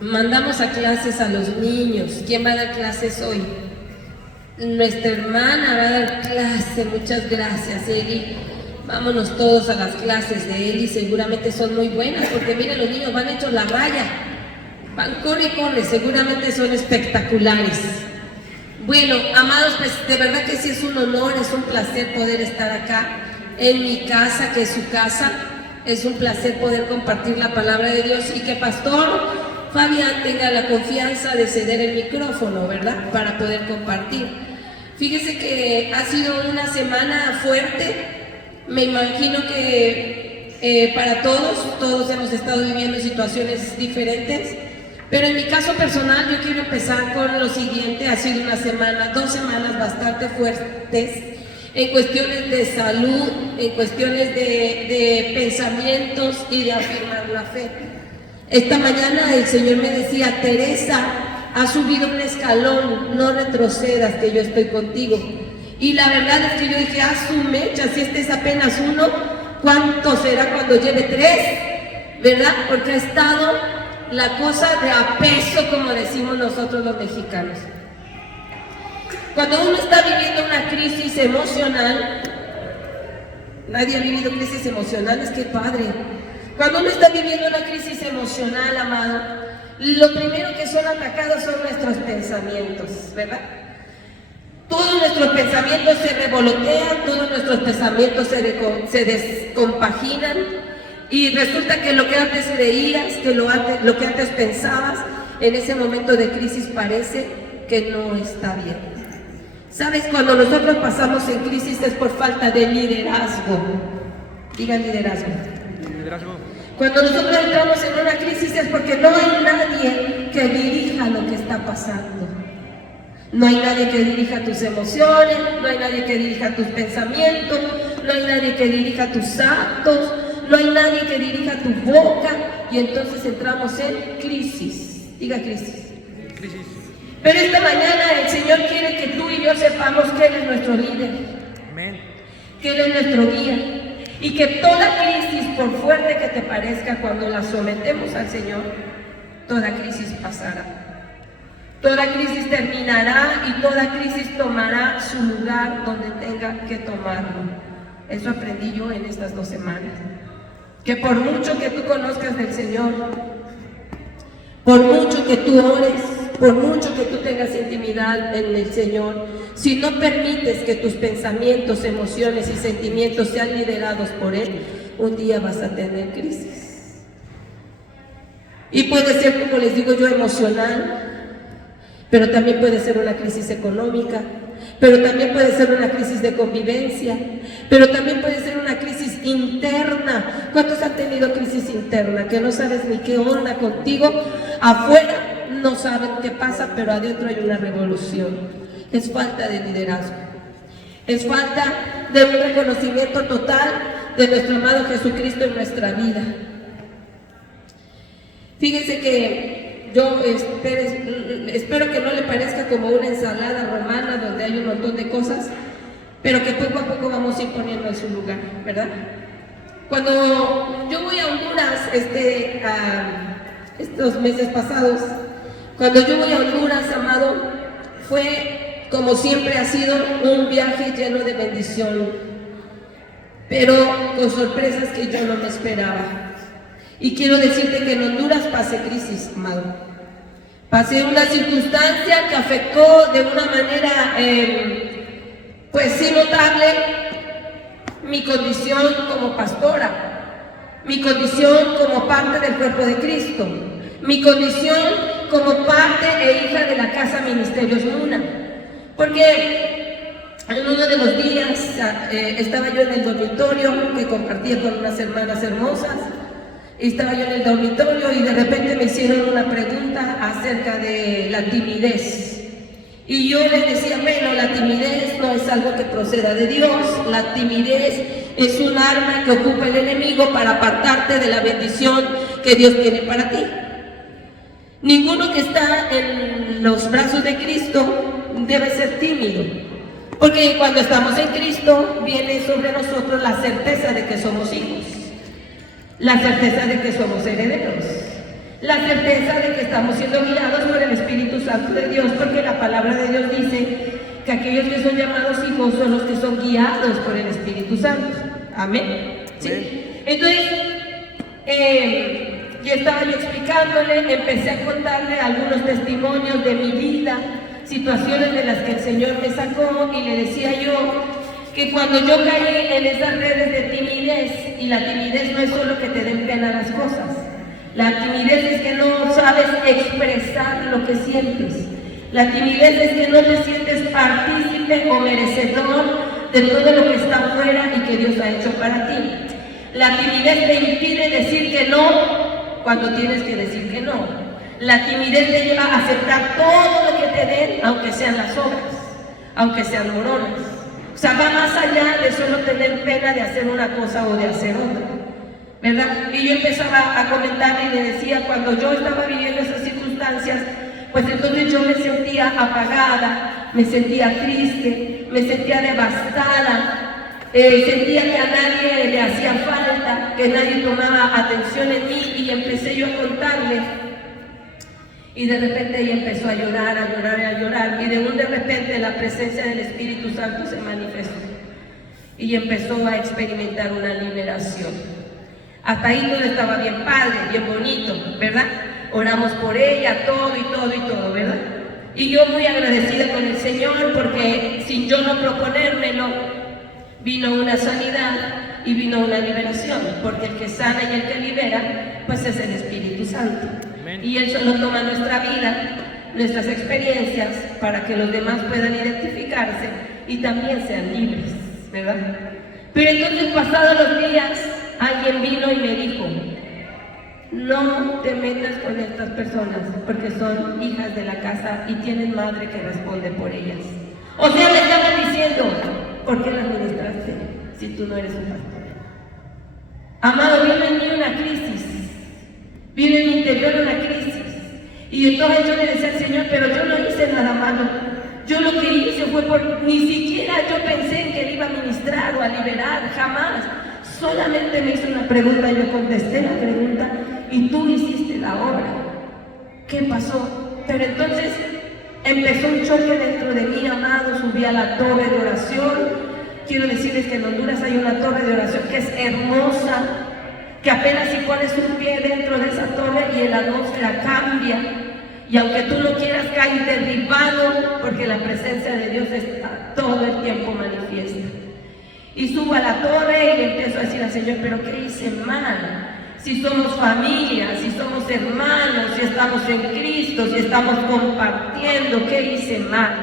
mandamos a clases a los niños. ¿Quién va a dar clases hoy? Nuestra hermana va a dar clase. Muchas gracias, Eli. Vámonos todos a las clases de Eli, seguramente son muy buenas, porque miren, los niños van hechos la raya, van corre y corre, seguramente son espectaculares. Bueno, amados, pues de verdad que sí es un honor, es un placer poder estar acá en mi casa, que es su casa. Es un placer poder compartir la palabra de Dios y que Pastor Fabián tenga la confianza de ceder el micrófono, ¿verdad? Para poder compartir. Fíjese que ha sido una semana fuerte. Me imagino que para todos hemos estado viviendo situaciones diferentes, pero en mi caso personal yo quiero empezar con lo siguiente. Ha sido una semana, 2 semanas bastante fuertes en cuestiones de salud, en cuestiones de pensamientos y de afirmar la fe. Esta mañana el Señor me decía: Teresa, has subido un escalón, no retrocedas, que yo estoy contigo. Y la verdad es que yo dije: su mecha, si este es apenas uno, ¿cuánto será cuando lleve 3? ¿Verdad? Porque ha estado la cosa de a peso, como decimos nosotros los mexicanos. Cuando uno está viviendo una crisis emocional, nadie ha vivido crisis emocionales, qué padre. Cuando uno está viviendo una crisis emocional, amado, lo primero que son atacados son nuestros pensamientos, ¿verdad? Todos nuestros pensamientos se revolotean, todos nuestros pensamientos se descompaginan, y resulta que lo que antes creías, que lo que antes pensabas, en ese momento de crisis parece que no está bien. ¿Sabes? Cuando nosotros pasamos en crisis es por falta de liderazgo. Diga liderazgo. Liderazgo. Cuando nosotros entramos en una crisis es porque no hay nadie que dirija lo que está pasando. No hay nadie que dirija tus emociones, no hay nadie que dirija tus pensamientos, no hay nadie que dirija tus actos, no hay nadie que dirija tu boca, y entonces entramos en crisis. Diga crisis. Crisis. Pero esta mañana el Señor quiere que tú y yo sepamos que Él es nuestro líder. Amén. Que Él es nuestro guía. Y que toda crisis, por fuerte que te parezca, cuando la sometemos al Señor, toda crisis pasará. Toda crisis terminará y toda crisis tomará su lugar donde tenga que tomarlo. Eso aprendí yo en estas 2 semanas. Que por mucho que tú conozcas del Señor, por mucho que tú ores, por mucho que tú tengas intimidad en el Señor, si no permites que tus pensamientos, emociones y sentimientos sean liderados por Él, un día vas a tener crisis. Y puede ser, como les digo yo, emocional, pero también puede ser una crisis económica, pero también puede ser una crisis de convivencia, pero también puede ser una crisis interna. ¿Cuántos han tenido crisis interna? Que no sabes ni qué onda contigo, afuera no saben qué pasa, pero adentro hay una revolución. Es falta de liderazgo, es falta de un reconocimiento total de nuestro amado Jesucristo en nuestra vida. Fíjense que yo espero que no le parezca como una ensalada romana donde hay un montón de cosas, pero que poco a poco vamos a ir poniendo en su lugar, ¿verdad? Cuando yo voy a Honduras estos meses pasados, cuando yo voy a Honduras, amado, fue, como siempre ha sido, un viaje lleno de bendición, pero con sorpresas que yo no me esperaba. Y quiero decirte que en Honduras pasé crisis, amado. Pasé una circunstancia que afectó de una manera, pues sí, notable, mi condición como pastora, mi condición como parte del cuerpo de Cristo, mi condición como parte e hija de la Casa Ministerios Luna. Porque en uno de los días estaba yo en el dormitorio que compartía con unas hermanas hermosas. Estaba yo en el dormitorio y de repente me hicieron una pregunta acerca de la timidez. Y yo les decía: bueno, la timidez no es algo que proceda de Dios. La timidez es un arma que ocupa el enemigo para apartarte de la bendición que Dios tiene para ti. Ninguno que está en los brazos de Cristo debe ser tímido, porque cuando estamos en Cristo viene sobre nosotros la certeza de que somos hijos, la certeza de que somos herederos, La certeza de que estamos siendo guiados por el Espíritu Santo de Dios, porque la palabra de Dios dice que aquellos que son llamados hijos son los que son guiados por el Espíritu Santo. Amén. ¿Sí? Entonces, ya estaba yo explicándole, empecé a contarle algunos testimonios de mi vida, situaciones de las que el Señor me sacó, y le decía yo que cuando yo caí en esas redes de timidez, y la timidez no es solo que te den pena las cosas, la timidez es que no sabes expresar lo que sientes, la timidez es que no te sientes partícipe o merecedor de todo lo que está afuera y que Dios ha hecho para ti. La timidez te impide decir que no cuando tienes que decir que no. La timidez te lleva a aceptar todo lo que te den, aunque sean las obras, aunque sean moronas. O sea, va más allá de solo tener pena de hacer una cosa o de hacer otra, ¿verdad? Y yo empezaba a comentarle y le decía, cuando yo estaba viviendo esas circunstancias, pues entonces yo me sentía apagada, me sentía triste, me sentía devastada, sentía que a nadie le hacía falta, que nadie tomaba atención en mí, y empecé yo a contarle. Y de repente ella empezó a llorar, a llorar, a llorar, y de repente la presencia del Espíritu Santo se manifestó y empezó a experimentar una liberación. Hasta ahí todo estaba bien padre, bien bonito, ¿verdad? Oramos por ella, todo y todo y todo, ¿verdad? Y yo muy agradecida con el Señor, porque sin yo no proponérmelo, vino una sanidad y vino una liberación, porque el que sana y el que libera, pues es el Espíritu Santo. Amén. Y Él solo toma nuestra vida, nuestras experiencias, para que los demás puedan identificarse y también sean libres, ¿verdad? Pero entonces, pasados los días, alguien vino y me dijo, no te metas con estas personas, porque son hijas de la casa y tienen madre que responde por ellas. O sea, le estaban diciendo, ¿por qué las ministraste si tú no eres un pastor? Amado, vino en mí una crisis, vino en mi interior una crisis, y entonces yo le decía al Señor, pero yo no hice nada malo. Yo lo que hice fue ni siquiera yo pensé en que Él iba a ministrar o a liberar, jamás. Solamente me hizo una pregunta, yo contesté la pregunta y tú hiciste la obra. ¿Qué pasó? Pero entonces empezó un choque dentro de mí, amado. Subí a la torre de oración. Quiero decirles que en Honduras hay una torre de oración que es hermosa, que apenas si pones un pie dentro de esa torre y la atmósfera cambia. Y aunque tú no quieras, caer derribado, porque la presencia de Dios está todo el tiempo manifiesta. Y subo a la torre y le empiezo a decir al Señor, pero ¿qué hice mal? Si somos familia, si somos hermanos, si estamos en Cristo, si estamos compartiendo, ¿qué hice mal?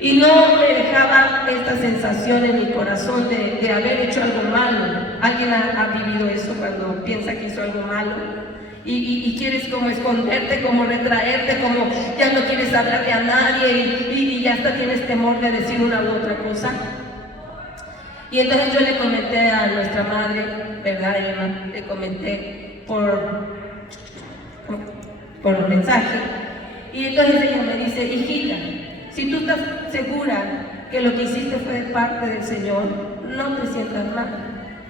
Y no me dejaba esta sensación en mi corazón de haber hecho algo malo. ¿Alguien ha vivido eso cuando piensa que hizo algo malo? Y quieres como esconderte, como retraerte, como ya no quieres hablarle a nadie y ya hasta tienes temor de decir una u otra cosa. Y entonces yo le comenté a nuestra madre, ¿verdad, Emma? Le comenté por un mensaje. Y entonces ella me dice, hijita, si tú estás segura que lo que hiciste fue de parte del Señor, no te sientas mal.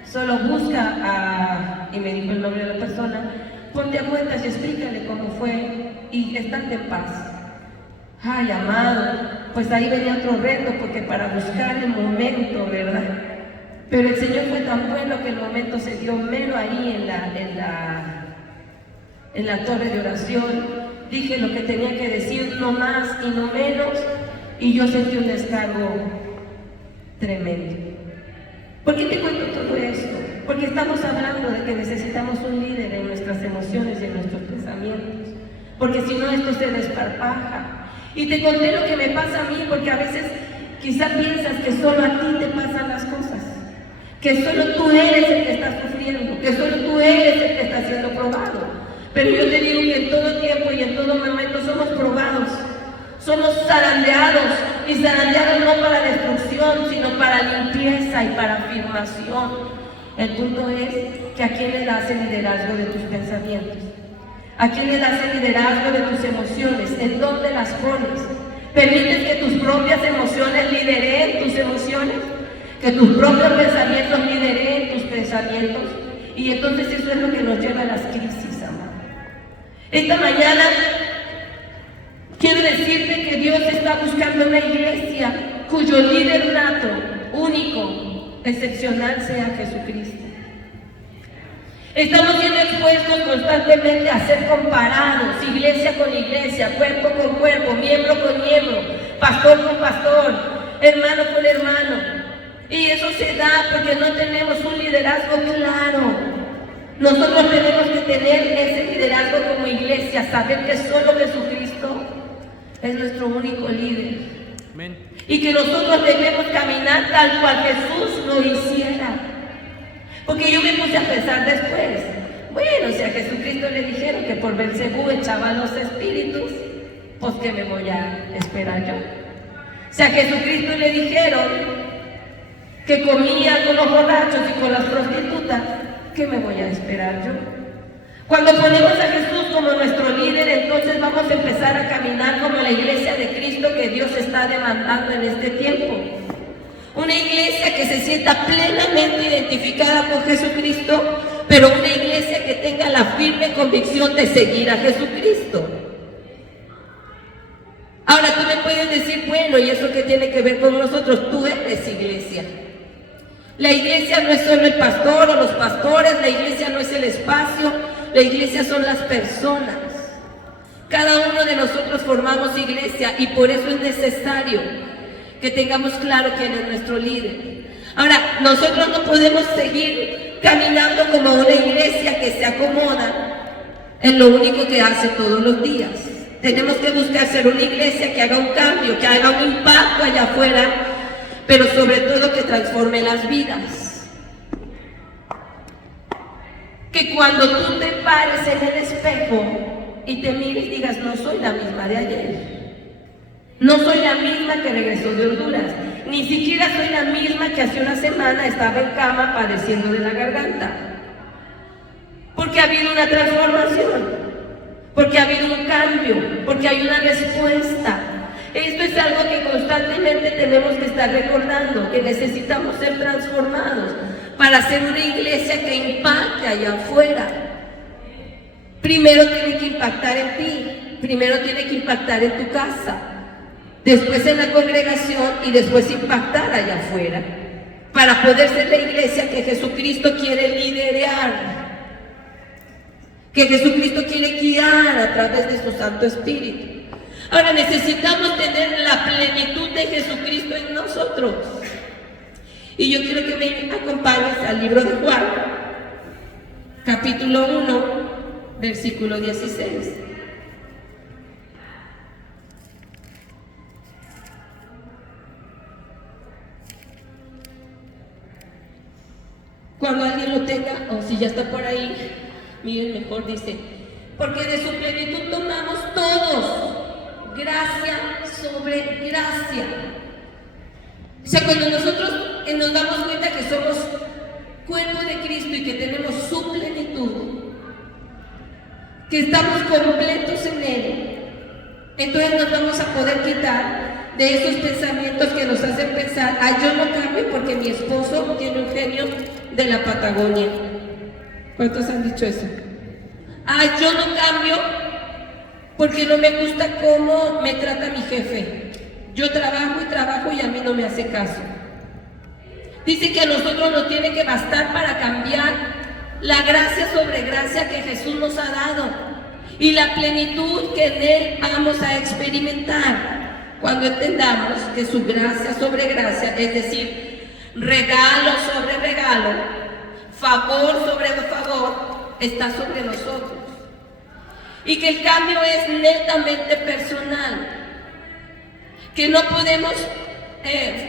Solo busca y me dijo el nombre de la persona, ponte a cuentas y explícale cómo fue y estate en paz. Ay, amado, pues ahí venía otro reto, porque para buscar el momento, ¿verdad? Pero el Señor fue tan bueno que el momento se dio mero ahí en la torre de oración. Dije lo que tenía que decir, no más y no menos, y yo sentí un descargo tremendo. ¿Por qué te cuento todo esto? Porque estamos hablando de que necesitamos un líder en nuestras emociones y en nuestros pensamientos, porque si no esto se desparpaja. Y te conté lo que me pasa a mí, porque a veces quizá piensas que solo a ti te pasan las cosas, que solo tú eres el que está sufriendo, que solo tú eres el que está siendo probado. Pero yo te digo que en todo tiempo y en todo momento somos probados, somos zarandeados, y zarandeados no para destrucción, sino para limpieza y para afirmación. El punto es que a quién le das el liderazgo de tus pensamientos, a quién le das el liderazgo de tus emociones, en dónde las pones. ¿Permites que tus propias emociones lideren tus emociones? ¿Que tus propios pensamientos lideren tus pensamientos? Y entonces eso es lo que nos lleva a las crisis, amado. Esta mañana quiero decirte que Dios está buscando una iglesia cuyo líder nato, único, excepcional sea Jesucristo. Estamos siendo expuestos constantemente a ser comparados, iglesia con iglesia, cuerpo con cuerpo, miembro con miembro, pastor con pastor, hermano con hermano. Y eso se da porque no tenemos un liderazgo claro. Nosotros tenemos que tener ese liderazgo como iglesia, saber que solo Jesucristo es nuestro único líder. Amén. Y que nosotros debemos caminar tal cual Jesús lo hiciera. Porque yo me puse a pensar después, bueno, si a Jesucristo le dijeron que por Belcebú echaba los espíritus, pues ¿qué me voy a esperar yo? Si a Jesucristo le dijeron que comía con los borrachos y con las prostitutas, ¿qué me voy a esperar yo? Cuando ponemos a Jesús como nuestro líder, entonces vamos a empezar a caminar como la iglesia de Cristo que Dios está demandando en este tiempo. Una iglesia que se sienta plenamente identificada con Jesucristo, pero una iglesia que tenga la firme convicción de seguir a Jesucristo. Ahora tú me puedes decir, bueno, ¿y eso qué tiene que ver con nosotros? Tú eres iglesia. La iglesia no es solo el pastor o los pastores, la iglesia no es el espacio, la iglesia son las personas. Cada uno de nosotros formamos iglesia y por eso es necesario que tengamos claro quién es nuestro líder. Ahora, nosotros no podemos seguir caminando como una iglesia que se acomoda en lo único que hace todos los días. Tenemos que buscar ser una iglesia que haga un cambio, que haga un impacto allá afuera, pero sobre todo que transforme las vidas. Que cuando tú te pares en el espejo y te mires y digas, no soy la misma de ayer. No soy la misma que regresó de Honduras, ni siquiera soy la misma que hace una semana estaba en cama padeciendo de la garganta. Porque ha habido una transformación, porque ha habido un cambio, porque hay una respuesta. Esto es algo que constantemente tenemos que estar recordando, que necesitamos ser transformados para ser una iglesia que impacte allá afuera. Primero tiene que impactar en ti, primero tiene que impactar en tu casa, después en la congregación y después impactar allá afuera, para poder ser la iglesia que Jesucristo quiere liderar, que Jesucristo quiere guiar a través de su Santo Espíritu. Ahora necesitamos tener la plenitud de Jesucristo en nosotros. Y yo quiero que me acompañes al libro de Juan, capítulo 1, versículo 16. Cuando alguien lo tenga, o si ya está por ahí, miren, mejor dice, porque de su plenitud tomamos todos, gracia sobre gracia. O sea, cuando nosotros nos damos cuenta que somos cuerpo de Cristo y que tenemos su plenitud, que estamos completos en Él, entonces nos vamos a poder quitar de esos pensamientos que nos hacen pensar, yo no cambio porque mi esposo tiene un genio de la Patagonia. ¿Cuántos han dicho eso? Yo no cambio porque no me gusta cómo me trata mi jefe. Yo trabajo y trabajo y a mí no me hace caso. Dice que a nosotros nos tiene que bastar para cambiar la gracia sobre gracia que Jesús nos ha dado y la plenitud que en Él vamos a experimentar cuando entendamos que su gracia sobre gracia, es decir, regalo sobre regalo, favor sobre favor, está sobre nosotros. Y que el cambio es netamente personal, que no podemos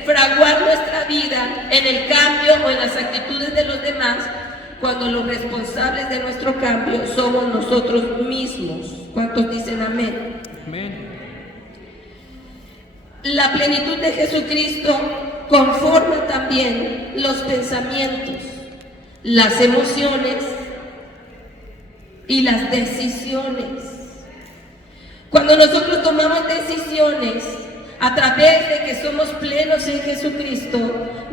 fraguar nuestra vida en el cambio o en las actitudes de los demás cuando los responsables de nuestro cambio somos nosotros mismos. ¿Cuántos dicen amén? Amén. La plenitud de Jesucristo conforma también los pensamientos, las emociones y las decisiones. Cuando nosotros tomamos decisiones a través de que somos plenos en Jesucristo,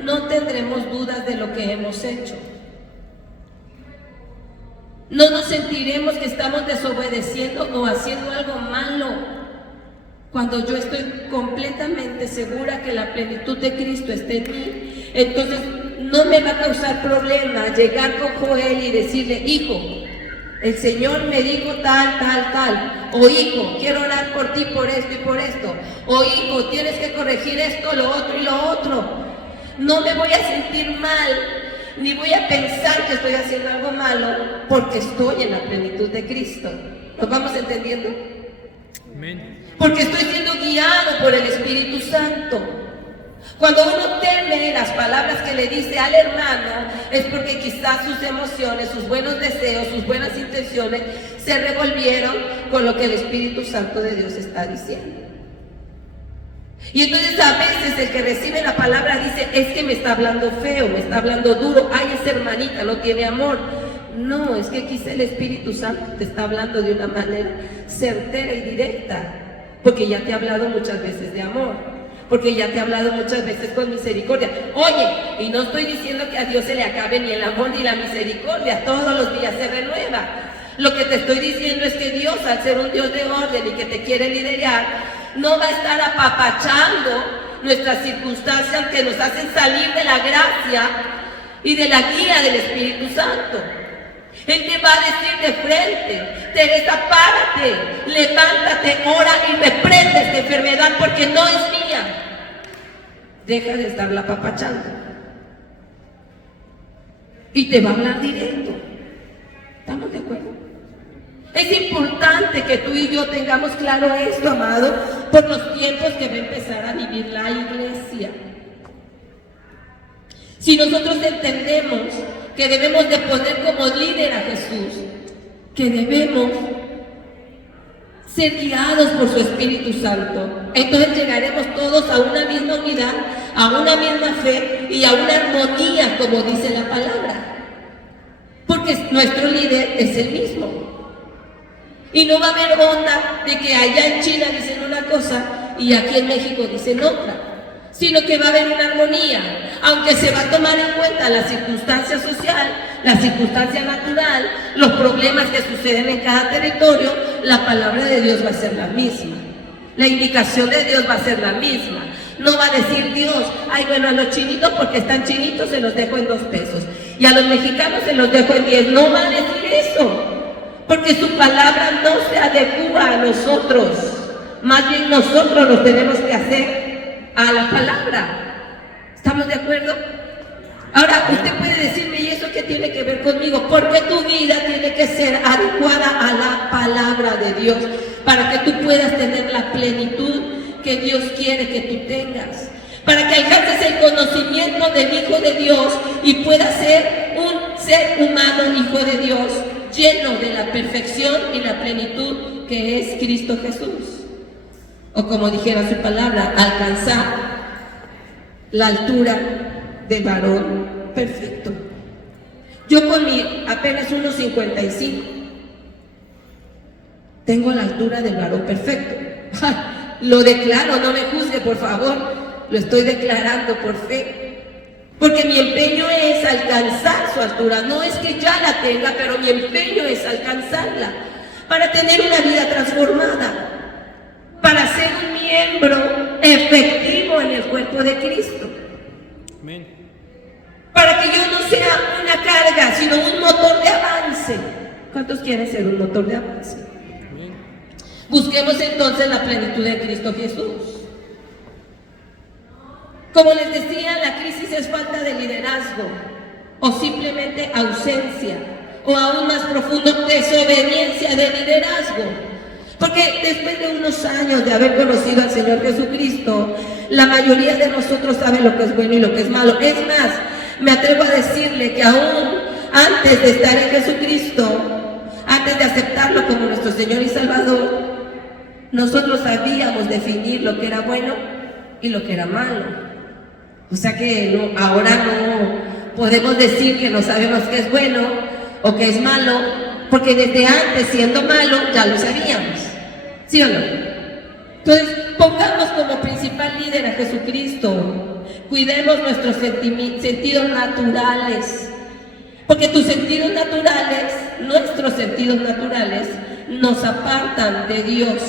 no tendremos dudas de lo que hemos hecho. No nos sentiremos que estamos desobedeciendo o haciendo algo malo cuando yo estoy completamente segura que la plenitud de Cristo está en mí. Entonces no me va a causar problema llegar con Joel y decirle: hijo, el Señor me dijo tal, tal, tal. O hijo, quiero orar por ti por esto y por esto. O hijo, tienes que corregir esto, lo otro y lo otro. No me voy a sentir mal, ni voy a pensar que estoy haciendo algo malo, porque estoy en la plenitud de Cristo. ¿Nos vamos entendiendo? Amén. Porque estoy siendo guiado por el Espíritu Santo. Cuando uno teme las palabras que le dice al hermano, es porque quizás sus emociones, sus buenos deseos, sus buenas intenciones se revolvieron con lo que el Espíritu Santo de Dios está diciendo. Y entonces a veces el que recibe la palabra dice: es que me está hablando feo, me está hablando duro, ay, esa hermanita no tiene amor. No, es que quizá el Espíritu Santo te está hablando de una manera certera y directa, porque ya te ha hablado muchas veces de amor, porque ya te ha hablado muchas veces con misericordia. Oye, y no estoy diciendo que a Dios se le acabe ni el amor ni la misericordia, todos los días se renueva. Lo que te estoy diciendo es que Dios, al ser un Dios de orden y que te quiere liderar, no va a estar apapachando nuestras circunstancias que nos hacen salir de la gracia y de la guía del Espíritu Santo. Él te va a decir de frente: Teresa, párate, levántate, ora y reprende esta enfermedad porque no es mía. Deja de estarla apapachando. Y te va a hablar directo. ¿Estamos de acuerdo? Es importante que tú y yo tengamos claro esto, amado, por los tiempos que va a empezar a vivir la iglesia. Si nosotros entendemos que debemos de poner como líder a Jesús, que debemos ser guiados por su Espíritu Santo, entonces llegaremos todos a una misma unidad, a una misma fe y a una armonía, como dice la palabra, porque nuestro líder es el mismo. Y no va a haber onda de que allá en China dicen una cosa y aquí en México dicen otra, sino que va a haber una armonía, aunque se va a tomar en cuenta la circunstancia social, la circunstancia natural, los problemas que suceden en cada territorio. La palabra de Dios va a ser la misma, la indicación de Dios va a ser la misma. No va a decir Dios: ay, bueno, a los chinitos porque están chinitos se los dejo en 2 pesos y a los mexicanos se los dejo en 10. No va a decir eso, porque su palabra no se adecua a nosotros, más bien nosotros nos tenemos que hacer a la palabra. ¿Estamos de acuerdo? Ahora, usted puede decirme: ¿y eso qué tiene que ver conmigo? Porque tu vida tiene que ser adecuada a la palabra de Dios, para que tú puedas tener la plenitud que Dios quiere que tú tengas, para que alcances el conocimiento del Hijo de Dios y puedas ser un ser humano, hijo de Dios, lleno de la perfección y la plenitud que es Cristo Jesús. O como dijera su palabra, alcanzar la altura del varón perfecto. Yo con mi apenas 1.55 tengo la altura del varón perfecto. Lo declaro, no me juzgue por favor, lo estoy declarando por fe. Porque mi empeño es alcanzar su altura, no es que ya la tenga, pero mi empeño es alcanzarla, para tener una vida transformada, para ser un miembro efectivo en el cuerpo de Cristo. Amén. Para que yo no sea una carga, sino un motor de avance. ¿Cuántos quieren ser un motor de avance? Amén. Busquemos entonces la plenitud de Cristo Jesús. Como les decía, la crisis es falta de liderazgo, o simplemente ausencia, o aún más profundo, desobediencia de liderazgo. Porque después de unos años de haber conocido al Señor Jesucristo, la mayoría de nosotros sabe lo que es bueno y lo que es malo. Es más, me atrevo a decirle que aún antes de estar en Jesucristo, antes de aceptarlo como nuestro Señor y Salvador, nosotros sabíamos definir lo que era bueno y lo que era malo. O sea que ahora no podemos decir que no sabemos qué es bueno o qué es malo, porque desde antes, siendo malo, ya lo sabíamos. ¿Sí o no? Entonces, pongamos como principal líder a Jesucristo. Cuidemos nuestros sentidos naturales. Porque tus sentidos naturales, nuestros sentidos naturales, nos apartan de Dios.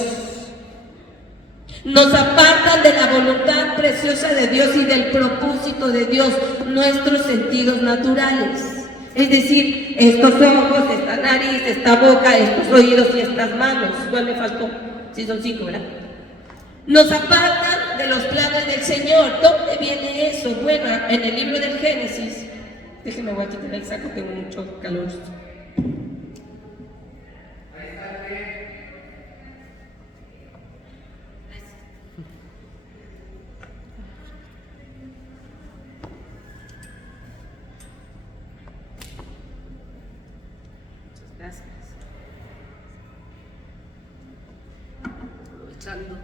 Nos apartan de la voluntad preciosa de Dios y del propósito de Dios, nuestros sentidos naturales. Es decir, estos ojos, esta nariz, esta boca, estos oídos y estas manos. ¿Cuál me faltó? Sí, son 5, ¿verdad? Nos apartan de los planes del Señor. ¿Dónde viene eso? Bueno, en el libro del Génesis. Déjenme, voy a quitar el saco, tengo mucho calor. Gracias. Aprovechando.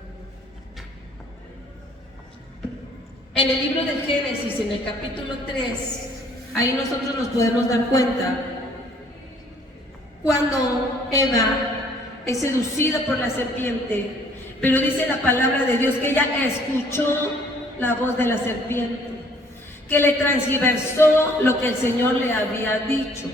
En el libro del Génesis, en el capítulo 3, ahí nosotros nos podemos dar cuenta cuando Eva es seducida por la serpiente, pero dice la palabra de Dios que ella escuchó la voz de la serpiente, que le transversó lo que el Señor le había dicho,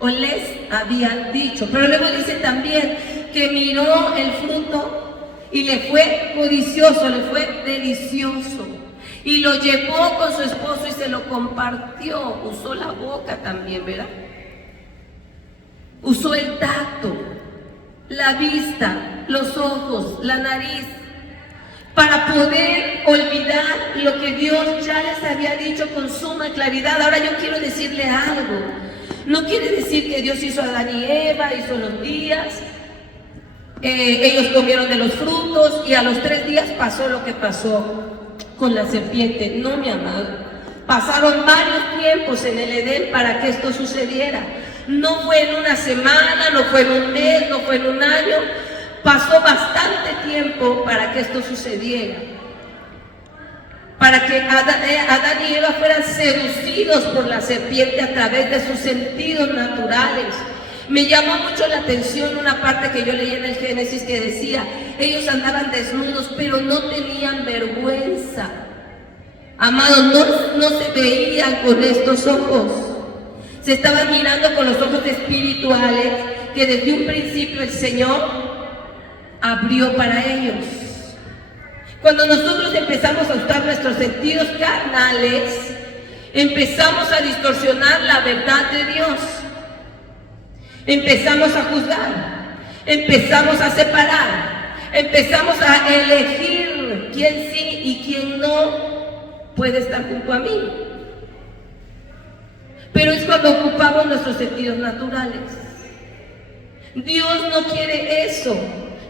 o les había dicho. Pero luego dice también que miró el fruto y le fue codicioso, le fue delicioso. Y lo llevó con su esposo y se lo compartió. Usó la boca también, ¿verdad? Usó el tacto, la vista, los ojos, la nariz, para poder olvidar lo que Dios ya les había dicho con suma claridad. Ahora yo quiero decirle algo. No quiere decir que Dios hizo a Adán y Eva, hizo los días, ellos comieron de los frutos y a los 3 días pasó lo que pasó con la serpiente. No, mi amado. Pasaron varios tiempos en el Edén para que esto sucediera. No fue en una semana, no fue en un mes, no fue en un año. Pasó bastante tiempo para que esto sucediera. Para que Adán y Eva fueran seducidos por la serpiente a través de sus sentidos naturales. Me llamó mucho la atención una parte que yo leí en el Génesis que decía, ellos andaban desnudos, pero no tenían vergüenza. Amados, no se veían con estos ojos. Se estaban mirando con los ojos espirituales que desde un principio el Señor abrió para ellos. Cuando nosotros empezamos a usar nuestros sentidos carnales, empezamos a distorsionar la verdad de Dios. Empezamos a juzgar, empezamos a separar, empezamos a elegir quién sí y quién no puede estar junto a mí. Pero es cuando ocupamos nuestros sentidos naturales. Dios no quiere eso.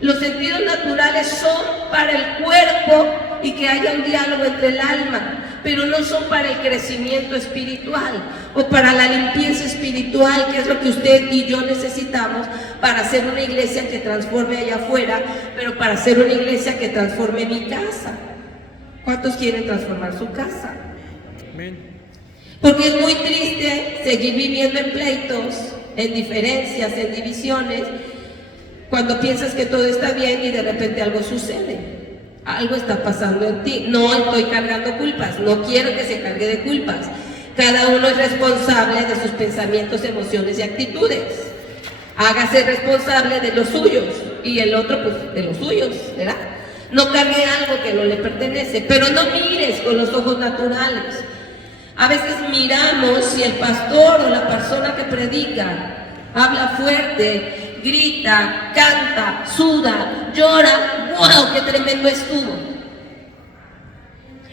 Los sentidos naturales son para el cuerpo y que haya un diálogo entre el alma, pero no son para el crecimiento espiritual o para la limpieza espiritual, que es lo que usted y yo necesitamos para hacer una iglesia que transforme allá afuera, pero para hacer una iglesia que transforme mi casa. ¿Cuántos quieren transformar su casa? Amén. Porque es muy triste seguir viviendo en pleitos, en diferencias, en divisiones, cuando piensas que todo está bien y de repente algo sucede. Algo está pasando en ti. No estoy cargando culpas, no quiero que se cargue de culpas. Cada uno es responsable de sus pensamientos, emociones y actitudes. Hágase responsable de los suyos y el otro pues de los suyos, ¿verdad? No cargue algo que no le pertenece, pero no mires con los ojos naturales. A veces miramos si el pastor o la persona que predica habla fuerte, grita, canta, suda, llora. ¡Wow! ¡Qué tremendo estuvo!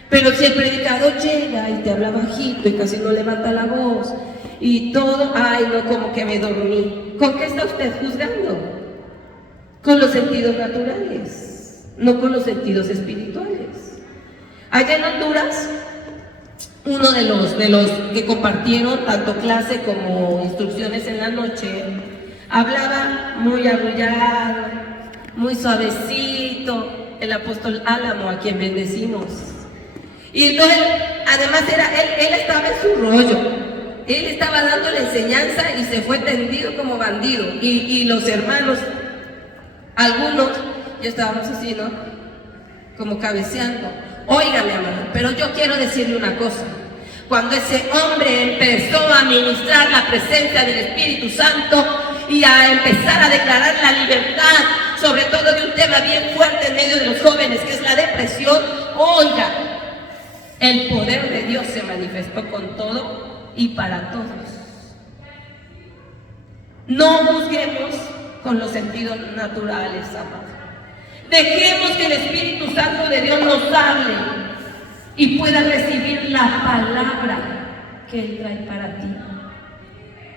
Pero si el predicador llega y te habla bajito y casi no levanta la voz y todo, ¡ay no! Como que me dormí. ¿Con qué está usted juzgando? Con los sentidos naturales, no con los sentidos espirituales. Allá en Honduras, uno de los que compartieron tanto clase como instrucciones en la noche, hablaba muy arrullado, muy suavecito, el apóstol Álamo, a quien bendecimos. Y entonces, además él estaba en su rollo, él estaba dando la enseñanza y se fue tendido como bandido. Y los hermanos, algunos, ya estábamos así, ¿no? Como cabeceando. Óigame, amado, pero yo quiero decirle una cosa. Cuando ese hombre empezó a ministrar la presencia del Espíritu Santo y a empezar a declarar la libertad, sobre todo de un tema bien fuerte en medio de los jóvenes, que es la depresión, oiga, el poder de Dios se manifestó con todo y para todos. No juzguemos con los sentidos naturales, amados. Dejemos que el Espíritu Santo de Dios nos hable y pueda recibir la palabra que Él trae para ti.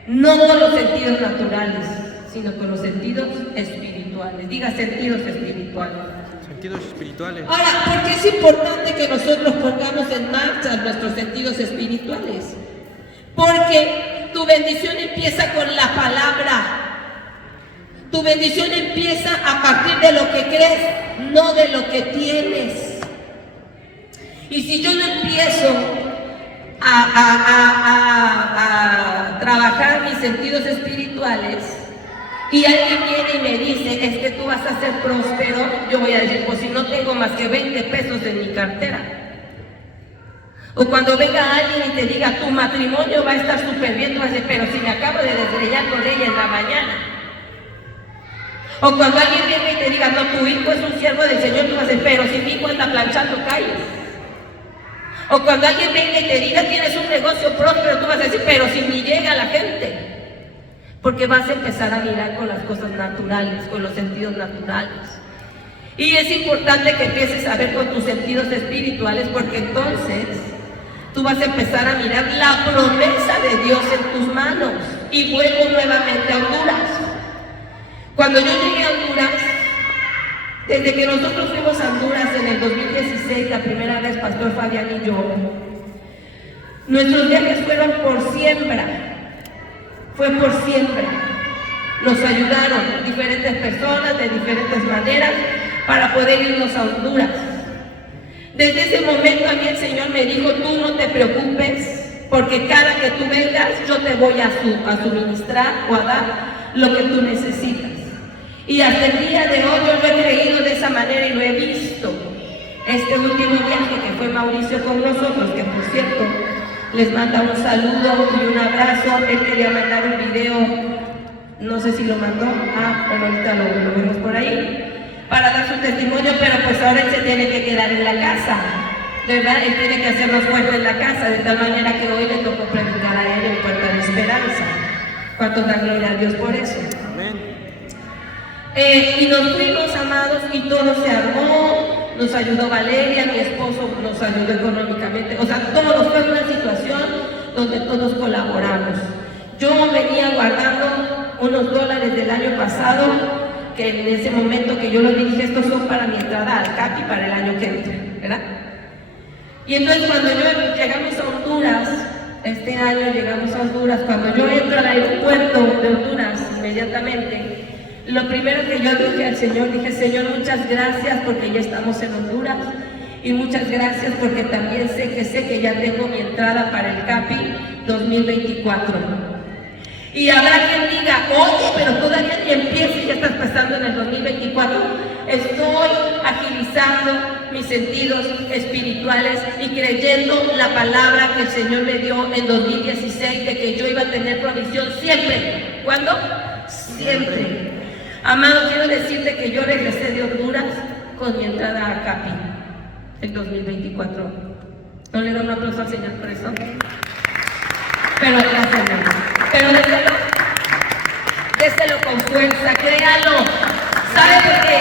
No con los sentidos naturales, sino con los sentidos espirituales. Diga sentidos espirituales. Sentidos espirituales. Ahora, ¿por qué es importante que nosotros pongamos en marcha nuestros sentidos espirituales? Porque tu bendición empieza con la palabra. Tu bendición empieza a partir de lo que crees, no de lo que tienes. Y si yo no empiezo a trabajar mis sentidos espirituales y alguien viene y me dice, es que tú vas a ser próspero, yo voy a decir, pues si no tengo más que 20 pesos en mi cartera. O cuando venga alguien y te diga, tu matrimonio va a estar súper bien, tú vas a decir, pero si me acabo de desgreñar con ella en la mañana. O cuando alguien venga y te diga, no, tu hijo es un siervo del Señor, tú vas a decir, pero si mi hijo anda planchando calles. O cuando alguien venga y te diga, tienes un negocio próspero, tú vas a decir, pero si ni llega la gente. Porque vas a empezar a mirar con las cosas naturales, con los sentidos naturales. Y es importante que empieces a ver con tus sentidos espirituales, porque entonces tú vas a empezar a mirar la promesa de Dios en tus manos. Y vuelvo nuevamente a Honduras. Cuando yo llegué a Honduras, desde que nosotros fuimos a Honduras en el 2016, la primera vez, Pastor Fabián y yo, nuestros viajes fueron por siembra. Fue por siembra. Nos ayudaron diferentes personas de diferentes maneras para poder irnos a Honduras. Desde ese momento a mí el Señor me dijo, tú no te preocupes, porque cada que tú vengas yo te voy a suministrar o a dar lo que tú necesitas. Y hasta el día de hoy yo lo he creído de esa manera y lo he visto. Este último viaje que fue Mauricio con nosotros, que por cierto les manda un saludo y un abrazo. Él quería mandar un video, no sé si lo mandó, bueno, ahorita lo vemos por ahí, para dar su testimonio, pero pues ahora él se tiene que quedar en la casa, ¿verdad? Él tiene que hacernos fuerte en la casa, de tal manera que hoy le tocó predicar a él en Puerta de Esperanza. ¿Cuánto da gloria a Dios por eso? Amén. Y nos fuimos, amados, y todo se armó. Nos ayudó Valeria, mi esposo nos ayudó económicamente. O sea, todo fue una situación donde todos colaboramos. Yo venía guardando unos dólares del año pasado, que en ese momento que yo lo dije, estos son para mi entrada al CAPI para el año que entra, ¿verdad? Y entonces cuando llegamos a Honduras, este año llegamos a Honduras, cuando yo entro al aeropuerto de Honduras inmediatamente, lo primero que yo dije al Señor, dije, Señor, muchas gracias porque ya estamos en Honduras y muchas gracias porque también sé que ya tengo mi entrada para el CAPI 2024. Y habrá quien diga, oye, pero todavía ni empieza y ya estás pasando en el 2024. Estoy agilizando mis sentidos espirituales y creyendo la palabra que el Señor me dio en 2016 de que yo iba a tener provisión siempre. ¿Cuándo? Siempre. Amado, quiero decirte que yo regresé de Honduras con mi entrada a CAPI en 2024. ¿No le da un aplauso al Señor por eso? Pero gracias, Señor. Pero déselo con fuerza, créalo. ¿Sabe por qué?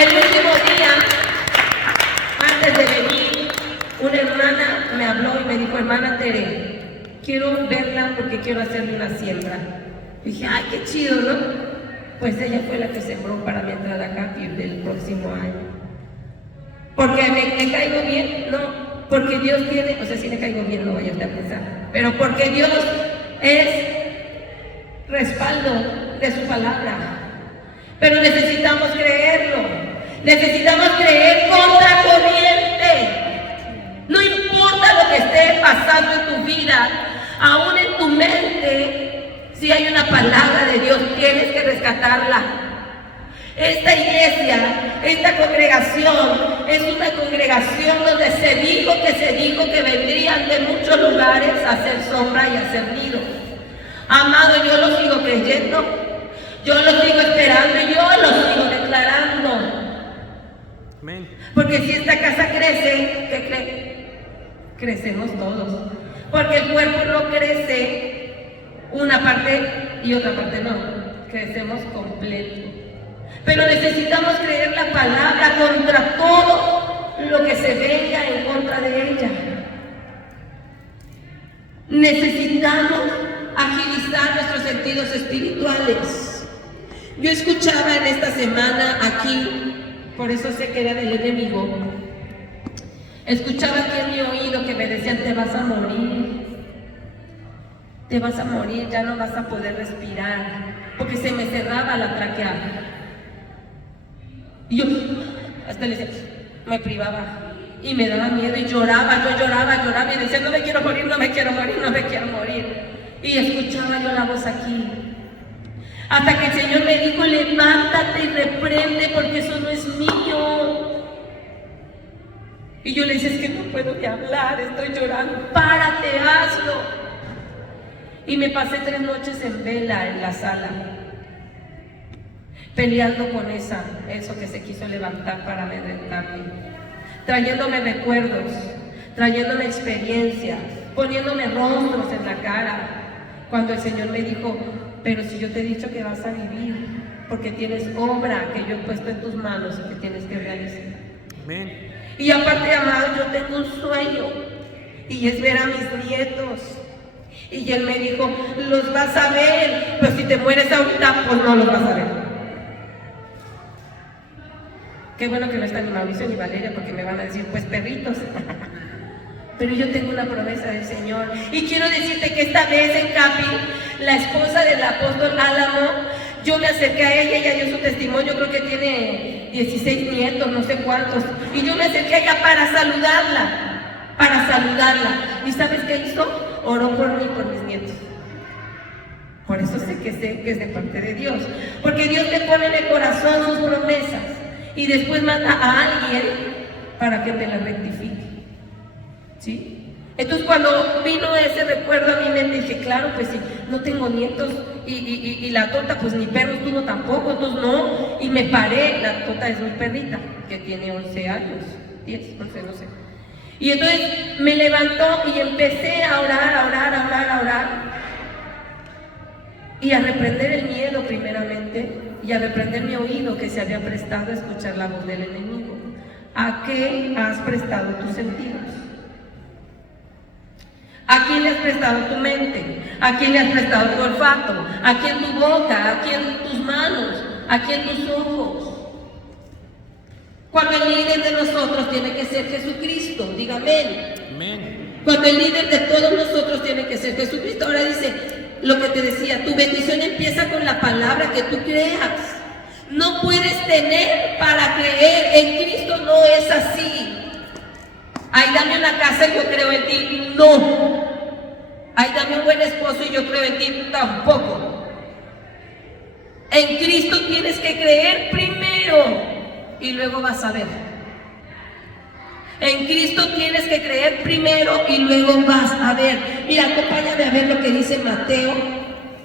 El último día, antes de venir, una hermana me habló y me dijo, hermana Tere, quiero verla porque quiero hacerle una siembra. Y dije, ay, qué chido, ¿no? Pues ella fue la que sembró para mi entrada acá del próximo año. ¿Porque me caigo bien? No, porque Dios tiene, o sea, si le caigo bien, no vaya usted a pensar, pero porque Dios es respaldo de su palabra. Pero necesitamos creerlo, necesitamos creer contra corriente. No importa lo que esté pasando en tu vida, aún en tu mente. Si hay una palabra de Dios, tienes que rescatarla. Esta iglesia, esta congregación, es una congregación donde se dijo que vendrían de muchos lugares a hacer sombra y a hacer nido. Amado, yo lo sigo creyendo, yo lo sigo esperando, yo lo sigo declarando. Amén. Porque si esta casa crece, ¿qué cree? Crecemos todos. Porque el cuerpo no crece una parte y otra parte no. Crecemos completo. Pero necesitamos creer la palabra contra todo lo que se venga en contra de ella. Necesitamos agilizar nuestros sentidos espirituales. Yo escuchaba en esta semana aquí, por eso sé que era del enemigo, escuchaba aquí en mi oído que me decían: te vas a morir, ya no vas a poder respirar, porque se me cerraba la tráquea. Y yo hasta le decía, me privaba y me daba miedo y lloraba, yo lloraba y decía: no me quiero morir. Y escuchaba yo la voz aquí, hasta que el Señor me dijo: levántate y reprende, porque eso no es mío. Y yo le decía: es que no puedo ni hablar, estoy llorando. Párate, hazlo. Y me pasé 3 noches en vela en la sala, peleando con eso que se quiso levantar para amedrentarme, trayéndome recuerdos, trayéndome experiencias, poniéndome rostros en la cara, cuando el Señor me dijo: pero si yo te he dicho que vas a vivir, porque tienes obra que yo he puesto en tus manos y que tienes que realizar. Amén. Y aparte, amado, yo tengo un sueño, y es ver a mis nietos. Y Él me dijo: los vas a ver, pero si te mueres ahorita, pues no los vas a ver. Qué bueno que no está ni Mauricio ni Valeria, porque me van a decir: pues perritos. Pero yo tengo una promesa del Señor. Y quiero decirte que esta vez en Capi, la esposa del apóstol Álamo, yo me acerqué a ella dio su testimonio, creo que tiene 16 nietos, no sé cuántos. Y yo me acerqué a ella para saludarla. ¿Y sabes qué hizo? Oró por mí y por mis nietos. Por eso sé que es de parte de Dios. Porque Dios te pone en el corazón sus promesas y después manda a alguien para que te la rectifique. ¿Sí? Entonces, cuando vino ese recuerdo a mi mente, dije: claro, pues sí, no tengo nietos y la Tota, pues ni perros, tú no tampoco, entonces no. Y me paré, la Tota es mi perrita, que tiene 11 años, 10, 11, no sé. Y entonces me levantó y empecé a orar. Y a reprender el miedo primeramente, y a reprender mi oído que se había prestado a escuchar la voz del enemigo. ¿A qué has prestado tus sentidos? ¿A quién le has prestado tu mente? ¿A quién le has prestado tu olfato? ¿A quién tu boca? ¿A quién tus manos? ¿A quién tus ojos? Cuando el líder de nosotros tiene que ser Jesucristo, diga amén. Amén. Cuando el líder de todos nosotros tiene que ser Jesucristo. Ahora dice lo que te decía: tu bendición empieza con la palabra que tú creas. No puedes tener para creer, en Cristo no es así. Ay, dame una casa y yo creo en ti. No. Ay, dame un buen esposo y yo creo en ti. Tampoco. En Cristo tienes que creer primero y luego vas a ver. En Cristo tienes que creer primero y luego vas a ver. Mira, acompáñame a ver lo que dice Mateo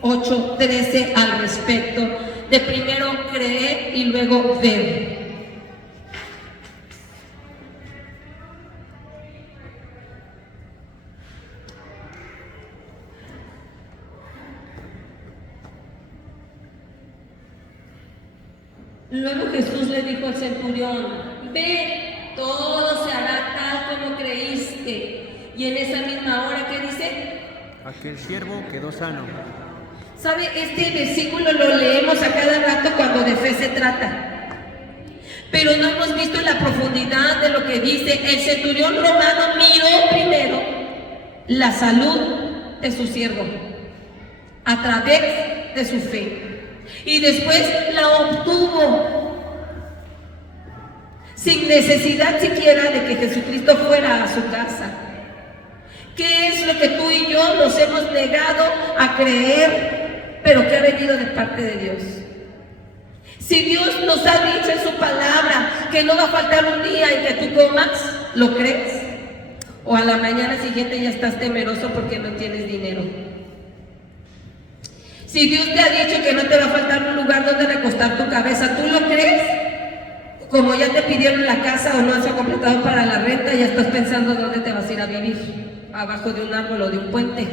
8:13 al respecto de primero creer y luego ver. Luego Jesús le dijo al centurión: ve, todo se hará tal como creíste. Y en esa misma hora, ¿qué dice? Aquel siervo quedó sano. ¿Sabe? Este versículo lo leemos a cada rato cuando de fe se trata. Pero no hemos visto la profundidad de lo que dice. El centurión romano miró primero la salud de su siervo a través de su fe. Y después la obtuvo sin necesidad siquiera de que Jesucristo fuera a su casa. ¿Qué es lo que tú y yo nos hemos negado a creer, pero que ha venido de parte de Dios? Si Dios nos ha dicho en su palabra que no va a faltar un día en que tú comas, ¿lo crees? O a la mañana siguiente ya estás temeroso porque no tienes dinero. Si Dios te ha dicho que no te va a faltar un lugar donde recostar tu cabeza, ¿tú lo crees? Como ya te pidieron la casa o no has completado para la renta, ya estás pensando dónde te vas a ir a vivir, abajo de un árbol o de un puente,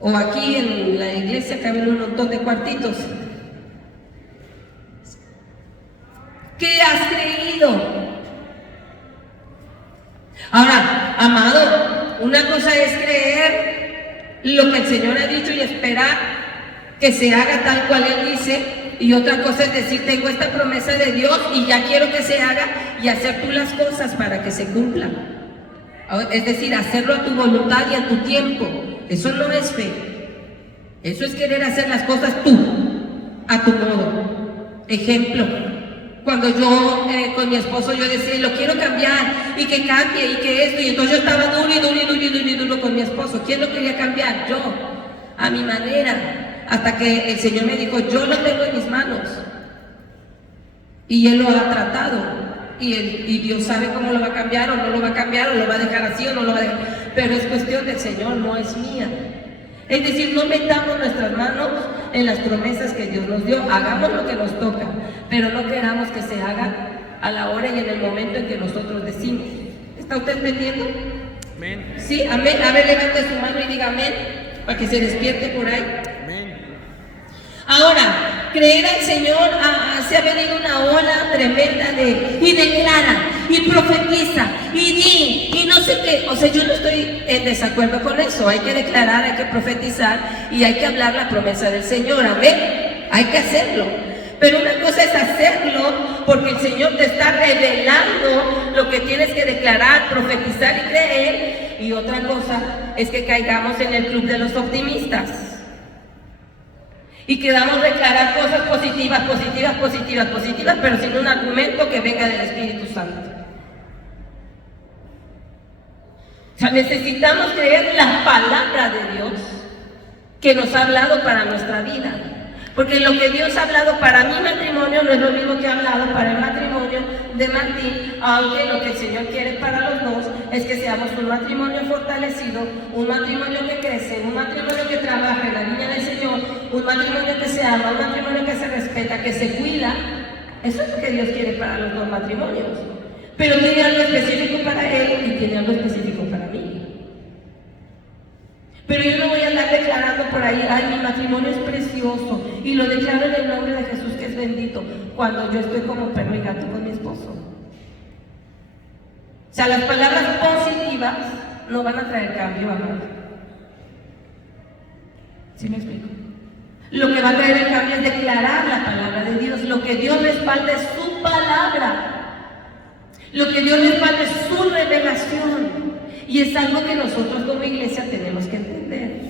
o aquí en la iglesia caben un montón de cuartitos. ¿Qué has creído? Ahora, amado, una cosa es creer lo que el Señor ha dicho y esperar que se haga tal cual Él dice, y otra cosa es decir, tengo esta promesa de Dios y ya quiero que se haga, y hacer tú las cosas para que se cumplan. Es decir, hacerlo a tu voluntad y a tu tiempo. Eso no es fe. Eso es querer hacer las cosas tú, a tu modo. Ejemplo, cuando yo con mi esposo yo decía, lo quiero cambiar, y que cambie, y que esto, y entonces yo estaba duro con mi esposo. ¿Quién lo quería cambiar? Yo, a mi manera. Hasta que el Señor me dijo, yo lo tengo en mis manos. Y Él lo ha tratado. Y Dios sabe cómo lo va a cambiar, o no lo va a cambiar, o lo va a dejar así, o no lo va a dejar. Pero es cuestión del Señor, no es mía. Es decir, no metamos nuestras manos en las promesas que Dios nos dio. Hagamos lo que nos toca, pero no queramos que se haga a la hora y en el momento en que nosotros decimos. ¿Está usted entendiendo? Amén. Sí, amén. A ver, levante su mano y diga amén, para que se despierte por ahí. Amén. Ahora, creer al Señor, se ha venido una ola tremenda y declara, y profetiza, y di, y no sé qué. O sea, yo no estoy en desacuerdo con eso. Hay que declarar, hay que profetizar, y hay que hablar la promesa del Señor. Amén. Hay que hacerlo. Pero una cosa es hacerlo porque el Señor te está revelando lo que tienes que declarar, profetizar y creer. Y otra cosa es que caigamos en el club de los optimistas. Y queramos declarar cosas positivas, pero sin un argumento que venga del Espíritu Santo. O sea, necesitamos creer la palabra de Dios que nos ha hablado para nuestra vida. Porque lo que Dios ha hablado para mi matrimonio no es lo mismo que ha hablado para el matrimonio de Martín, aunque lo que el Señor quiere para los dos es que seamos un matrimonio fortalecido, un matrimonio que crece, un matrimonio que trabaja en la viña del Señor, un matrimonio que se ama, un matrimonio que se respeta, que se cuida. Eso es lo que Dios quiere para los dos matrimonios. Pero tiene algo específico para él y tiene algo específico para mí. Pero yo no voy a andar declarando por ahí, ay, mi matrimonio es precioso, y lo declaro en el nombre de Jesús que es bendito, cuando yo estoy como perro y gato con mi esposo. O sea, las palabras positivas no van a traer cambio, amor. ¿Sí me explico? Lo que va a traer el cambio es declarar la palabra de Dios. Lo que Dios respalda es su palabra. Lo que Dios respalda es su revelación. Y es algo que nosotros como iglesia tenemos que entender.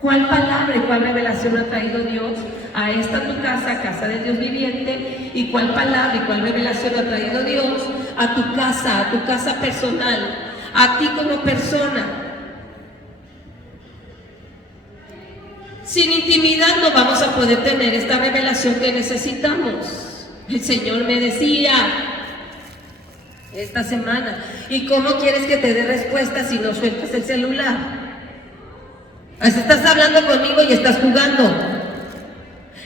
¿Cuál palabra y cuál revelación ha traído Dios a esta tu casa, casa de Dios viviente? ¿Y cuál palabra y cuál revelación ha traído Dios a tu casa personal, a ti como persona? Sin intimidad no vamos a poder tener esta revelación que necesitamos. El Señor me decía esta semana, ¿y cómo quieres que te dé respuesta si no sueltas el celular? Estás hablando conmigo y estás jugando.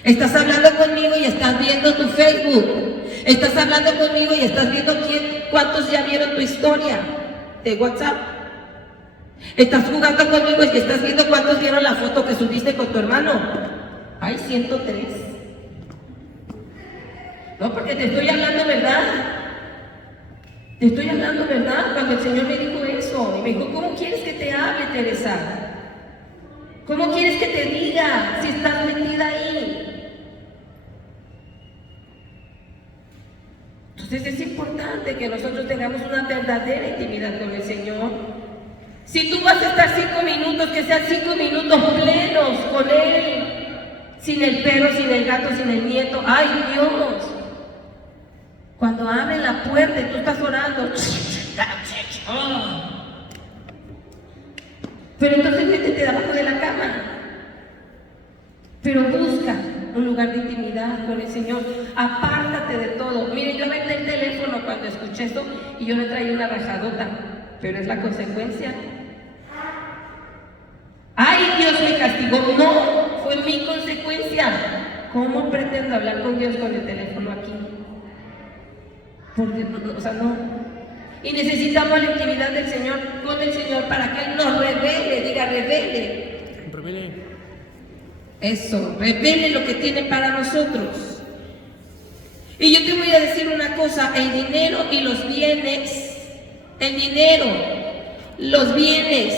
Estás hablando conmigo y estás viendo tu Facebook. Estás hablando conmigo y estás viendo cuántos ya vieron tu historia de WhatsApp. Estás jugando conmigo y estás viendo cuántos vieron la foto que subiste con tu hermano. Hay 103. No, porque te estoy hablando verdad. Te estoy hablando verdad. Cuando el Señor me dijo eso, y me dijo, ¿cómo quieres que te hable, Teresa? ¿Cómo quieres que te diga si estás metida ahí? Entonces es importante que nosotros tengamos una verdadera intimidad con el Señor. Si tú vas a estar 5 minutos, que sean 5 minutos plenos con Él, sin el perro, sin el gato, sin el nieto. ¡Ay, Dios! Cuando abren la puerta y tú estás orando, pero entonces métete debajo de la cama. Pero busca un lugar de intimidad con el Señor. Apártate de todo. Miren, yo aventé el teléfono cuando escuché esto y yo le traía una rajadota, pero es la consecuencia. ¡Ay, Dios me castigó! No, fue mi consecuencia. ¿Cómo pretendo hablar con Dios con el teléfono aquí? Porque, no. Y necesitamos la intimidad del Señor con el Señor para que Él nos revele, diga revele. Eso, revele lo que tiene para nosotros. Y yo te voy a decir una cosa, el dinero y los bienes, el dinero, los bienes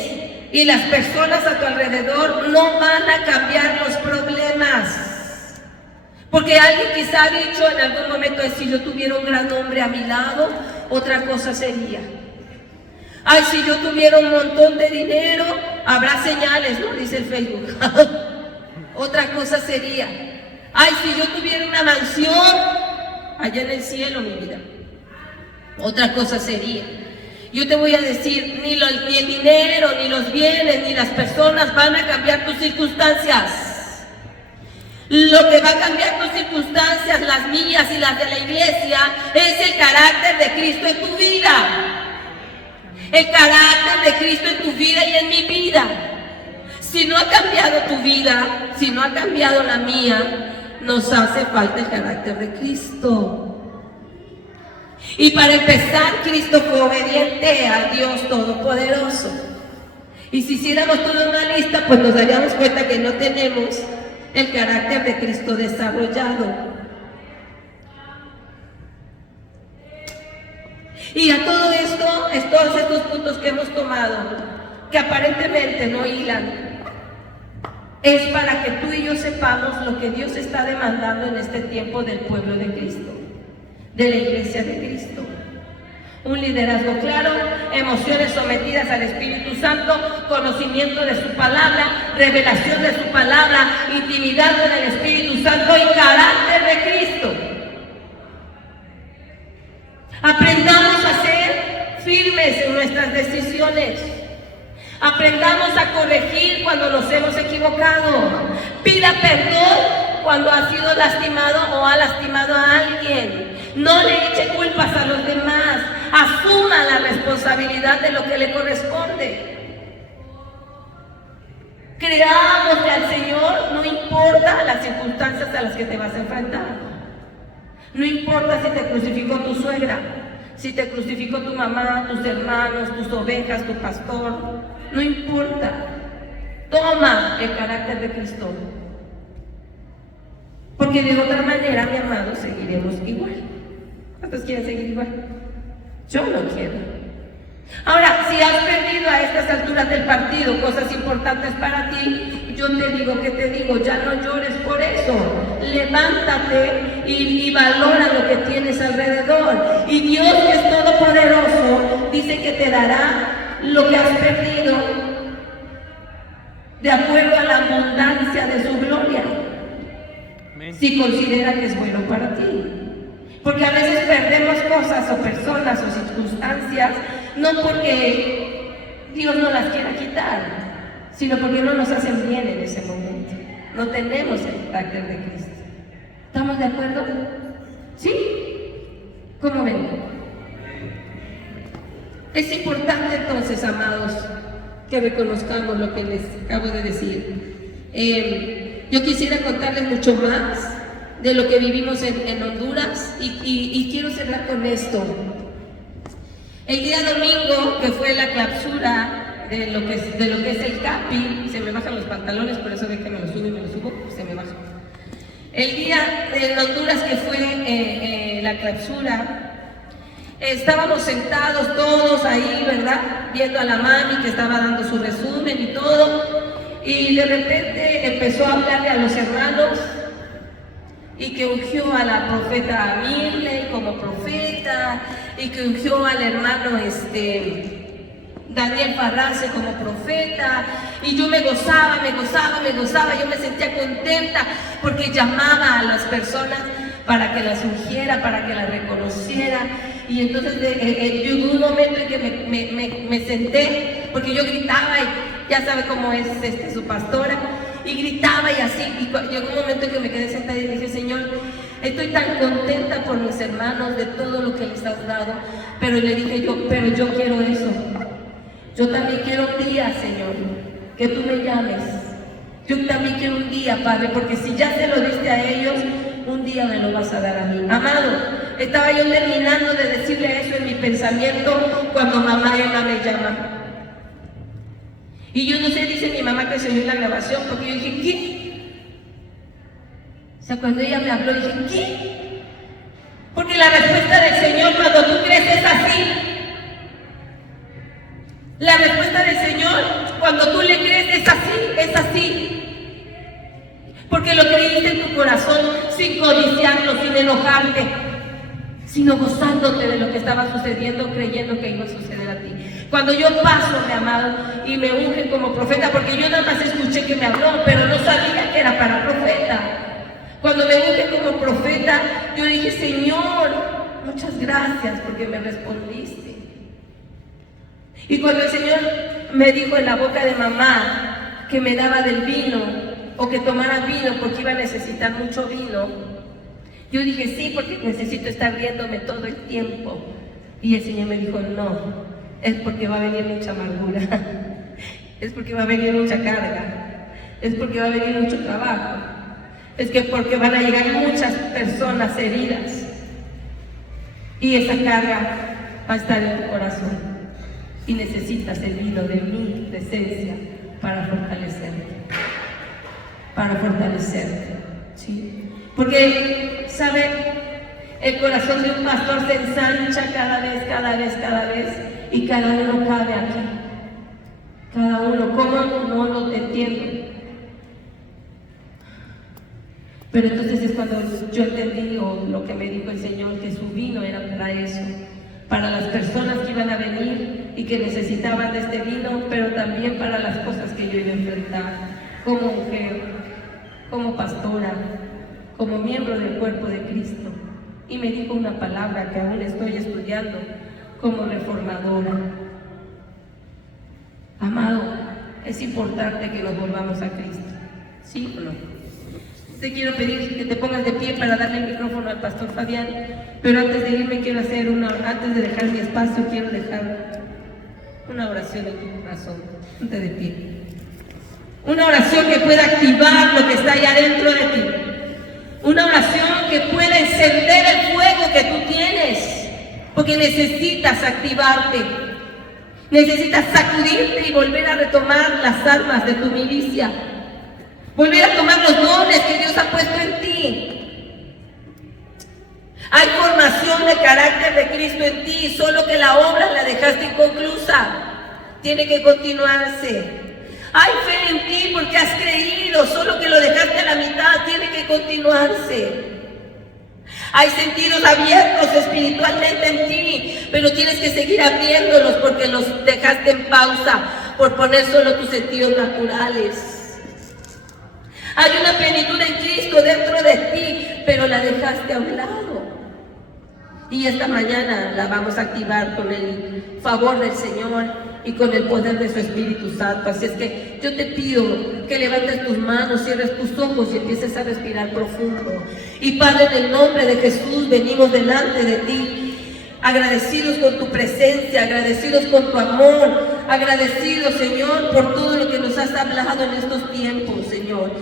y las personas a tu alrededor no van a cambiar los problemas. Porque alguien quizá ha dicho en algún momento, si yo tuviera un gran hombre a mi lado, otra cosa sería. Ay, si yo tuviera un montón de dinero, habrá señales, ¿no? Dice el Facebook. Otra cosa sería. Ay, si yo tuviera una mansión allá en el cielo, mi vida. Otra cosa sería. Yo te voy a decir, ni el dinero, ni los bienes, ni las personas van a cambiar tus circunstancias. Lo que va a cambiar tus circunstancias, las mías y las de la iglesia, es el carácter de Cristo en tu vida. El carácter de Cristo en tu vida y en mi vida. Si no ha cambiado tu vida, si no ha cambiado la mía, nos hace falta el carácter de Cristo. Y para empezar, Cristo fue obediente a Dios Todopoderoso. Y si hiciéramos toda una lista, pues nos daríamos cuenta que no tenemos el carácter de Cristo desarrollado. Y a todo esto, todos estos puntos que hemos tomado, que aparentemente no hilan, es para que tú y yo sepamos lo que Dios está demandando en este tiempo del pueblo de Cristo, de la iglesia de Cristo. Un liderazgo claro, emociones sometidas al Espíritu Santo, conocimiento de su palabra, revelación de su palabra, intimidad con el Espíritu Santo y carácter de Cristo. Aprendamos a ser firmes en nuestras decisiones. Aprendamos a corregir cuando nos hemos equivocado. Pida perdón cuando ha sido lastimado o ha lastimado a alguien. No le eche culpas a los demás. Asuma la responsabilidad de lo que le corresponde. Creámosle al Señor, no importa las circunstancias a las que te vas a enfrentar. No importa si te crucificó tu suegra, si te crucificó tu mamá, tus hermanos, tus ovejas, tu pastor. No importa. Toma el carácter de Cristo. Porque de otra manera, mi amado, seguiremos igual. ¿Cuántos quieren seguir igual? Yo no quiero. Ahora, si has perdido a estas alturas del partido cosas importantes para ti, yo te digo, ya no llores por eso. Levántate y valora lo que tienes alrededor. Y Dios, que es todopoderoso, dice que te dará lo que has perdido de acuerdo a la abundancia de su gloria. Si considera que es bueno para ti. Porque a veces perdemos cosas o personas o circunstancias, no porque Dios no las quiera quitar, sino porque no nos hacen bien en ese momento. No tenemos el carácter de Cristo. ¿Estamos de acuerdo? ¿Sí? ¿Cómo ven? Es importante entonces, amados, que reconozcamos lo que les acabo de decir. Yo quisiera contarles mucho más de lo que vivimos en Honduras y quiero cerrar con esto. El día domingo, que fue la clausura de lo que es el CAPI, se me bajan los pantalones, por eso de que me lo subo y me lo subo, se me baja. El día en Honduras que fue la clausura, estábamos sentados todos ahí, ¿verdad? Viendo a la mami que estaba dando su resumen y todo, y de repente empezó a hablarle a los hermanos y que ungió a la profeta Mirley como profeta y que ungió al hermano Daniel Farrace como profeta, y yo me gozaba, yo me sentía contenta porque llamaba a las personas para que las ungiera, para que las reconociera. Y entonces llegó un momento en que me senté, porque yo gritaba y ya sabe cómo es su pastora, y gritaba y así. Y llegó un momento en que me quedé sentada y dije, Señor, estoy tan contenta por mis hermanos de todo lo que les has dado. Pero le dije yo, pero yo quiero eso. Yo también quiero un día, Señor, que tú me llames. Yo también quiero un día, Padre, porque si ya se lo diste a ellos, un día me lo vas a dar a mí. Amado, estaba yo terminando de decirle eso en mi pensamiento cuando mamá Emma me llama. Y yo no sé, dice mi mamá que se oyó la grabación, porque yo dije, ¿qué? O sea, cuando ella me habló, dije, ¿qué? Porque la respuesta del Señor cuando tú crees es así. La respuesta del Señor cuando tú le crees es así, es así. Porque lo creíste en tu corazón sin codiciarlo, sin enojarte, sino gozándote de lo que estaba sucediendo, creyendo que iba a suceder a ti. Cuando yo paso, mi amado, y me ungen como profeta, porque yo nada más escuché que me habló, pero no sabía que era para profeta. Cuando me ungen como profeta, yo dije, Señor, muchas gracias porque me respondiste. Y cuando el Señor me dijo en la boca de mamá que me daba del vino, o que tomara vino porque iba a necesitar mucho vino, yo dije sí, porque necesito estar riéndome todo el tiempo. Y el Señor me dijo, no, es porque va a venir mucha amargura, es porque va a venir mucha carga, es porque va a venir mucho trabajo, es que porque van a llegar muchas personas heridas y esa carga va a estar en tu corazón y necesitas el vino de mi presencia para fortalecerte. Para fortalecerte, ¿sí? Porque, ¿sabe? El corazón de un pastor se ensancha cada vez, y cada uno cabe aquí. Cada uno, ¿cómo? No lo entiendo. Pero entonces es cuando yo entendí, o lo que me dijo el Señor, que su vino era para eso, para las personas que iban a venir y que necesitaban de este vino, pero también para las cosas que yo iba a enfrentar como mujer, como pastora, como miembro del cuerpo de Cristo. Y me dijo una palabra que aún estoy estudiando, como reformadora. Amado, es importante que nos volvamos a Cristo, ¿sí o no? Te quiero pedir que te pongas de pie para darle el micrófono al pastor Fabián, pero antes de irme quiero hacer antes de dejar mi espacio, quiero dejar una oración en tu corazón. Ponte de pie. Una oración que pueda activar lo que está allá dentro de ti. Una oración que pueda encender el fuego que tú tienes. Porque necesitas activarte. Necesitas sacudirte y volver a retomar las armas de tu milicia. Volver a tomar los dones que Dios ha puesto en ti. Hay formación de carácter de Cristo en ti, solo que la obra la dejaste inconclusa. Tiene que continuarse. Hay fe en ti porque has creído, solo que lo dejaste a la mitad, tiene que continuarse. Hay sentidos abiertos espiritualmente en ti, pero tienes que seguir abriéndolos porque los dejaste en pausa por poner solo tus sentidos naturales. Hay una plenitud en Cristo dentro de ti, pero la dejaste a un lado. Y esta mañana la vamos a activar con el favor del Señor y con el poder de su Espíritu Santo. Así es que yo te pido que levantes tus manos, cierres tus ojos y empieces a respirar profundo. Y Padre, en el nombre de Jesús venimos delante de ti, agradecidos con tu presencia, agradecidos con tu amor, agradecidos, Señor, por todo lo que nos has hablado en estos tiempos, Señor.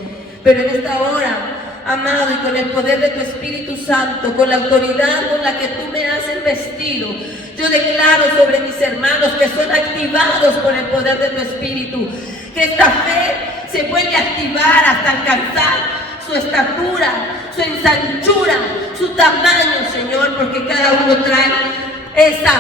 Pero en esta hora, amado, y con el poder de tu Espíritu Santo, con la autoridad con la que tú me has investido, yo declaro sobre mis hermanos que son activados por el poder de tu Espíritu, que esta fe se vuelve a activar hasta alcanzar su estatura, su ensanchura, su tamaño, Señor, porque cada uno trae esa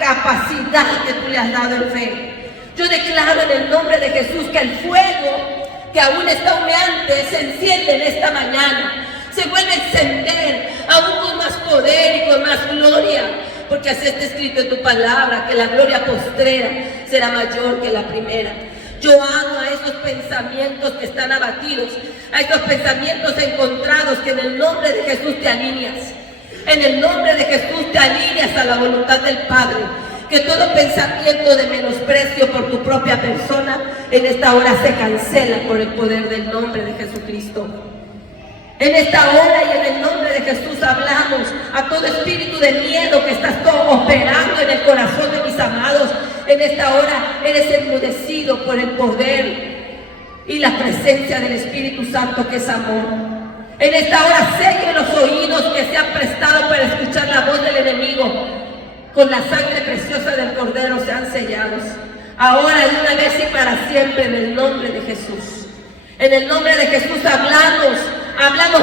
capacidad que tú le has dado en fe. Yo declaro en el nombre de Jesús que el fuego que aún está humeante se enciende en esta mañana, se vuelve a encender aún con más poder y con más gloria, porque así está escrito en tu palabra, que la gloria postrera será mayor que la primera. Yo amo a esos pensamientos que están abatidos, a estos pensamientos encontrados, que en el nombre de Jesús te alineas. En el nombre de Jesús te alineas a la voluntad del Padre, Que todo pensamiento de menosprecio por tu propia persona en esta hora se cancela por el poder del nombre de Jesucristo. En esta hora y en el nombre de Jesús hablamos a todo espíritu de miedo que estás operando en el corazón de mis amados. En esta hora eres enmudecido por el poder y la presencia del Espíritu Santo, que es amor. En esta hora selle los oídos que se han prestado para escuchar la voz del enemigo. Con la sangre preciosa del Cordero sean sellados. Ahora, de una vez y para siempre, en el nombre de Jesús. En el nombre de Jesús hablamos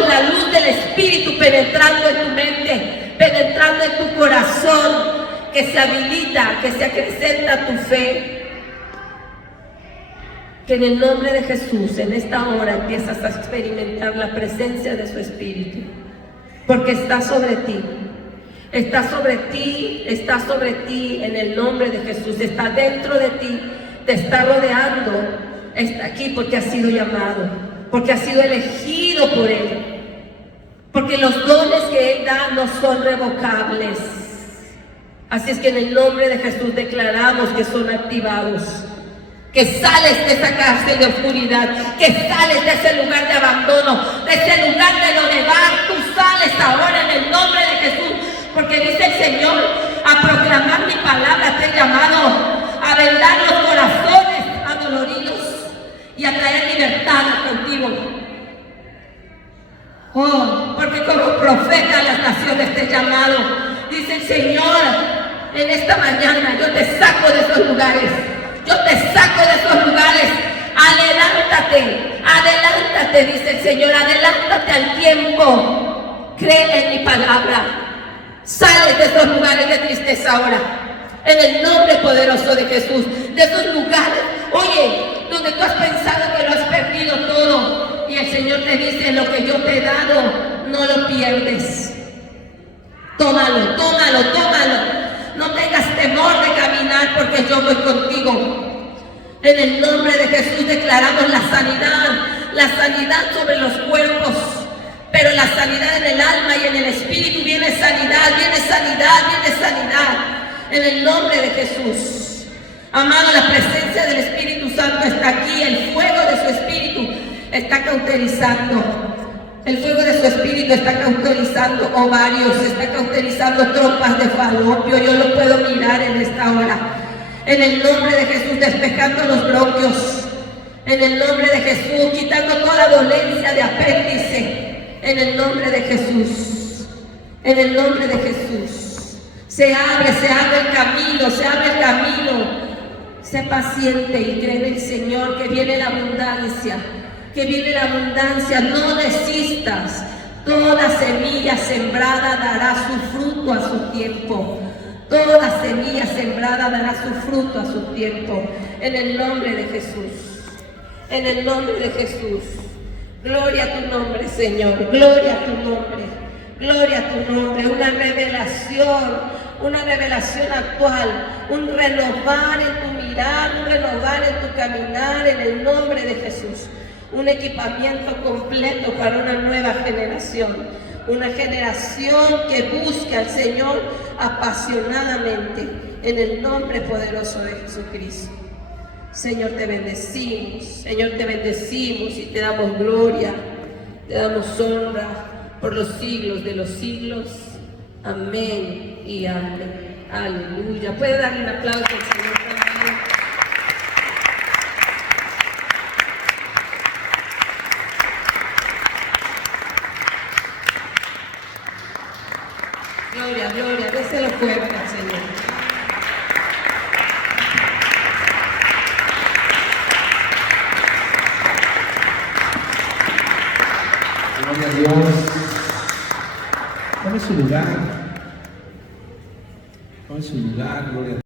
la luz del Espíritu penetrando en tu mente, penetrando en tu corazón, que se habilita, que se acrecenta tu fe. Que en el nombre de Jesús, en esta hora, empiezas a experimentar la presencia de su Espíritu, porque está sobre ti. Está sobre ti en el nombre de Jesús, está dentro de ti, te está rodeando, está aquí porque has sido llamado, porque has sido elegido por Él, porque los dones que Él da no son revocables. Así es que en el nombre de Jesús declaramos que son activados, que sales de esa cárcel de oscuridad, que sales de ese lugar de abandono, de ese lugar de lo negar. Tú sales ahora en el nombre de Jesús. Porque dice el Señor, a proclamar mi palabra te he llamado, a vendar los corazones adoloridos y a traer libertad contigo. Oh, porque como profeta a las naciones te he llamado. Dice el Señor, en esta mañana yo te saco de esos lugares. Yo te saco de esos lugares. Adelántate, dice el Señor, adelántate al tiempo. Cree en mi palabra. Sales de esos lugares de tristeza ahora, en el nombre poderoso de Jesús, de esos lugares, oye, donde tú has pensado que lo has perdido todo, y el Señor te dice, lo que yo te he dado, no lo pierdes. Tómalo, no tengas temor de caminar, porque yo voy contigo. En el nombre de Jesús declaramos la sanidad sobre los cuerpos. Pero la sanidad en el alma y en el espíritu viene sanidad. En el nombre de Jesús. Amado, la presencia del Espíritu Santo está aquí. El fuego de su Espíritu está cauterizando. El fuego de su Espíritu está cauterizando ovarios, está cauterizando trompas de falopio. Yo lo puedo mirar en esta hora. En el nombre de Jesús, despejando los bronquios. En el nombre de Jesús, quitando toda dolencia de apéndice. En el nombre de Jesús, en el nombre de Jesús, se abre el camino, sé paciente y cree en el Señor, que viene la abundancia, no desistas, toda semilla sembrada dará su fruto a su tiempo, en el nombre de Jesús. Gloria a tu nombre, Señor, gloria a tu nombre, una revelación actual, un renovar en tu mirar, un renovar en tu caminar, en el nombre de Jesús, un equipamiento completo para una nueva generación, una generación que busque al Señor apasionadamente, en el nombre poderoso de Jesucristo. Señor, te bendecimos y te damos gloria, te damos honra por los siglos de los siglos. Amén y amén. Aleluya. ¿Puede darle un aplauso al Señor también? Gloria, déselo fuerte al Señor. Gloria a Dios. Tome su lugar. Gloria a Dios.